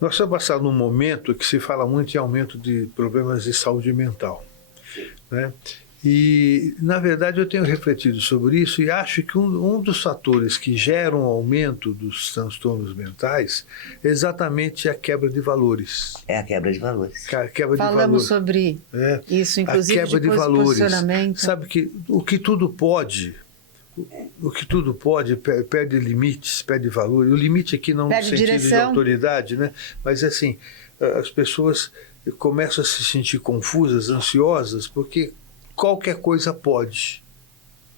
Nós estamos passando num momento que se fala muito em aumento de problemas de saúde mental, né? E, na verdade, eu tenho refletido sobre isso e acho que um dos fatores que geram o aumento dos transtornos mentais é exatamente a quebra de valores. É a quebra de valores. Falamos sobre isso, inclusive a quebra de valores. Sabe que o que tudo pode perde limites, perde valores. O limite aqui não no sentido de autoridade, né? Mas assim, as pessoas começam a se sentir confusas, ansiosas, porque qualquer coisa pode,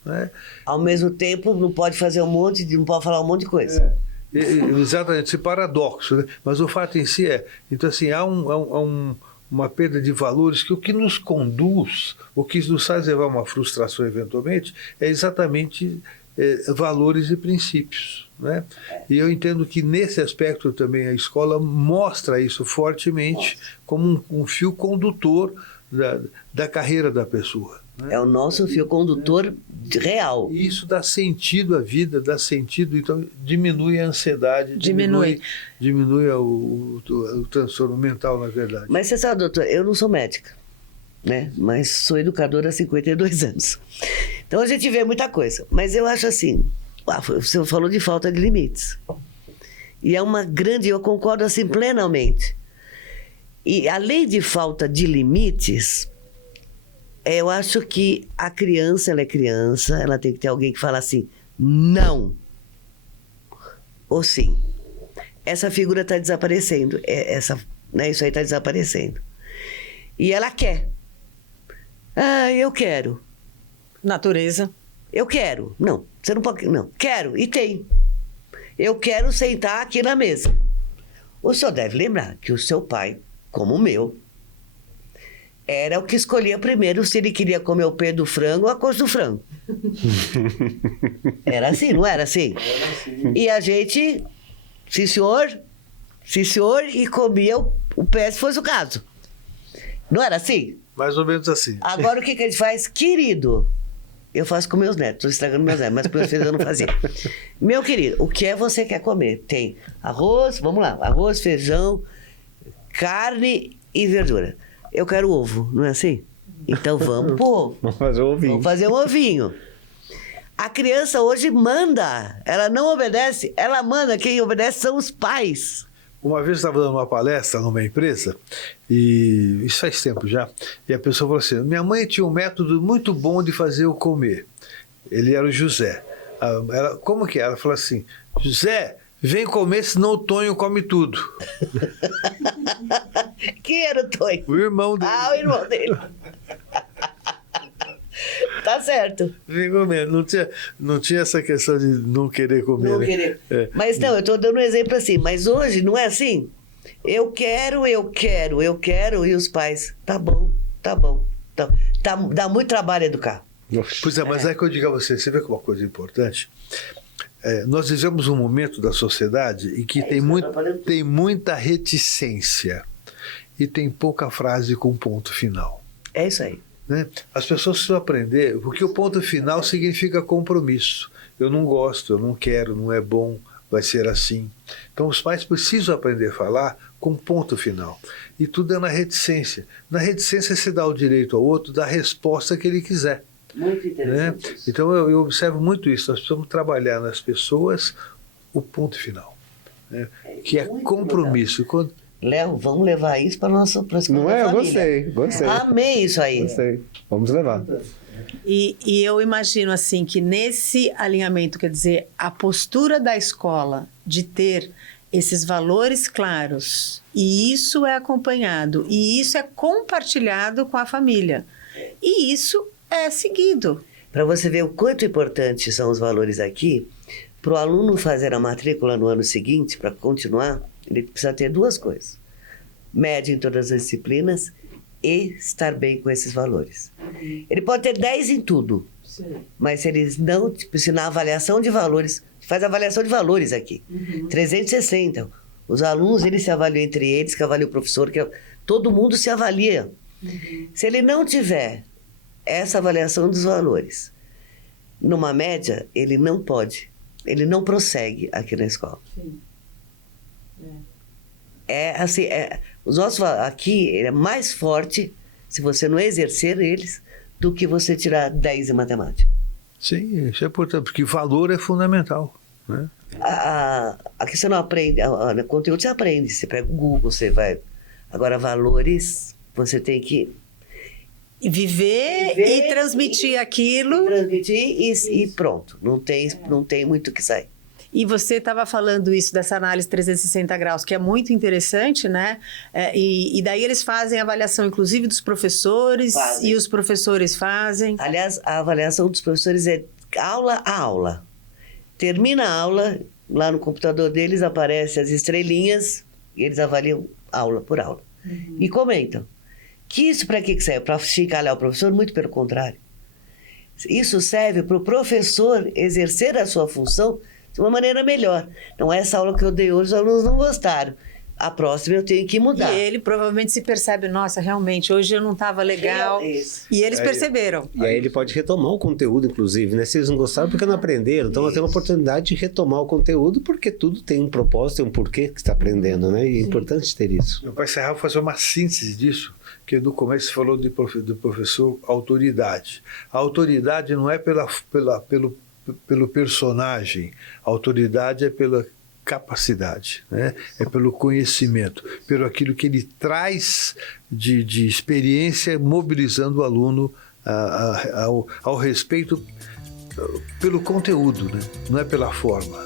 né? Ao mesmo tempo, não pode fazer não pode falar um monte de coisa. Exatamente, esse paradoxo, né? Mas o fato em si então assim, há uma perda de valores que o que nos conduz, o que nos faz levar a uma frustração eventualmente, é exatamente valores e princípios, né? E eu entendo que nesse aspecto também a escola mostra isso fortemente como um fio condutor da carreira da pessoa, né? É o nosso fio condutor real. E isso dá sentido à vida, dá sentido, então diminui a ansiedade, diminui o transtorno mental, na verdade. Mas você sabe, doutor, eu não sou médica, né? Mas sou educadora há 52 anos. Então a gente vê muita coisa. Mas eu acho assim, você falou de falta de limites. E é uma grande, eu concordo assim plenamente. E além de falta de limites, eu acho que a criança, ela é criança, ela tem que ter alguém que fala assim, não. Ou sim. Essa figura está desaparecendo. Isso aí está desaparecendo. E ela quer. Eu quero. Natureza. Eu quero. Não, você não pode... Não, quero. E tem. Eu quero sentar aqui na mesa. O senhor deve lembrar que o seu pai, como o meu, era o que escolhia primeiro se ele queria comer o pé do frango ou a coxa do frango. Era assim, não era assim? Era assim. E a gente, sim senhor, e comia o pé se fosse o caso. Não era assim? Mais ou menos assim. Agora o que a gente faz? Querido, eu faço com meus netos, estou estragando meus netos, mas com meus filhos eu não fazia. Meu querido, o que você quer comer? Tem arroz, vamos lá, arroz, feijão, carne e verdura. Eu quero ovo, não é assim? Então vamos pro ovo. Vamos fazer um ovinho. Vamos fazer um ovinho. A criança hoje manda, ela não obedece, ela manda, quem obedece são os pais. Uma vez eu estava dando uma palestra numa empresa, e isso faz tempo já, e a pessoa falou assim, minha mãe tinha um método muito bom de fazer eu comer. Ele era o José. Como que é? Ela falou assim, José, vem comer, senão o Tonho come tudo. Quem era o Tonho? O irmão dele. O irmão dele. Tá certo. Vem comer. Não tinha essa questão de não querer comer. Não né? querer. Mas não, eu tô dando um exemplo assim. Mas hoje não é assim. Eu quero, e os pais, tá bom. Dá muito trabalho educar. Pois é, mas é que eu digo a você vê que uma coisa importante, nós vivemos um momento da sociedade em que tem muita reticência e tem pouca frase com ponto final. É isso aí. Né? As pessoas precisam aprender, porque o ponto final significa compromisso. Eu não gosto, eu não quero, não é bom, vai ser assim. Então os pais precisam aprender a falar com ponto final. E tudo é na reticência. Na reticência se dá o direito ao outro da resposta que ele quiser. Muito interessante. Né? Então eu observo muito isso. Nós precisamos trabalhar nas pessoas o ponto final, né? Que é compromisso. Léo, vamos levar isso para nossa Não é? Eu gostei. Amei isso aí. Gostei. Vamos levar. E eu imagino assim que nesse alinhamento, quer dizer, a postura da escola de ter esses valores claros, e isso é acompanhado, e isso é compartilhado com a família, e isso é seguido. Para você ver o quanto importantes são os valores aqui, para o aluno fazer a matrícula no ano seguinte, para continuar, ele precisa ter duas coisas. Média em todas as disciplinas e estar bem com esses valores. Ele pode ter 10 em tudo, mas se eles não, se na avaliação de valores, faz avaliação de valores aqui, 360. Os alunos, eles se avaliam entre eles, que avalia o professor, todo mundo se avalia. Se ele não tiver essa avaliação dos valores numa média, ele não pode, ele não prossegue aqui na escola. assim, os nossos aqui é mais forte se você não exercer eles do que você tirar 10 em matemática. Sim, isso é importante, porque valor é fundamental, né? Aqui você não aprende, conteúdo você aprende, você pega o Google, você vai. Agora, valores, você tem que Viver e transmitir aquilo. transmitir e pronto. Não tem muito o que sair. E você estava falando isso dessa análise 360 graus, que é muito interessante, né? E daí eles fazem avaliação, inclusive, dos professores, Fazem. e os professores fazem. Aliás, a avaliação dos professores é aula a aula. Termina a aula, lá no computador deles aparecem as estrelinhas e eles avaliam aula por aula. E comentam. Que isso para que serve? Para chincalhar o professor? Muito pelo contrário. Isso serve para o professor exercer a sua função de uma maneira melhor. Não é essa aula que eu dei hoje, os alunos não gostaram. A próxima eu tenho que mudar. E ele provavelmente se percebe, nossa, realmente, hoje eu não estava legal. Isso. E eles perceberam. E aí ele pode retomar o conteúdo, inclusive, né? Se eles não gostaram, porque não aprenderam. Então, nós temos a oportunidade de retomar o conteúdo, porque tudo tem um propósito, tem um porquê que você está aprendendo, né? E é importante ter isso. Para encerrar, vou fazer uma síntese disso, que no começo você falou do professor autoridade. A autoridade não é pelo personagem, a autoridade é pela capacidade, né? É pelo conhecimento, pelo aquilo que ele traz de experiência, mobilizando o aluno ao respeito pelo conteúdo, né? Não é pela forma.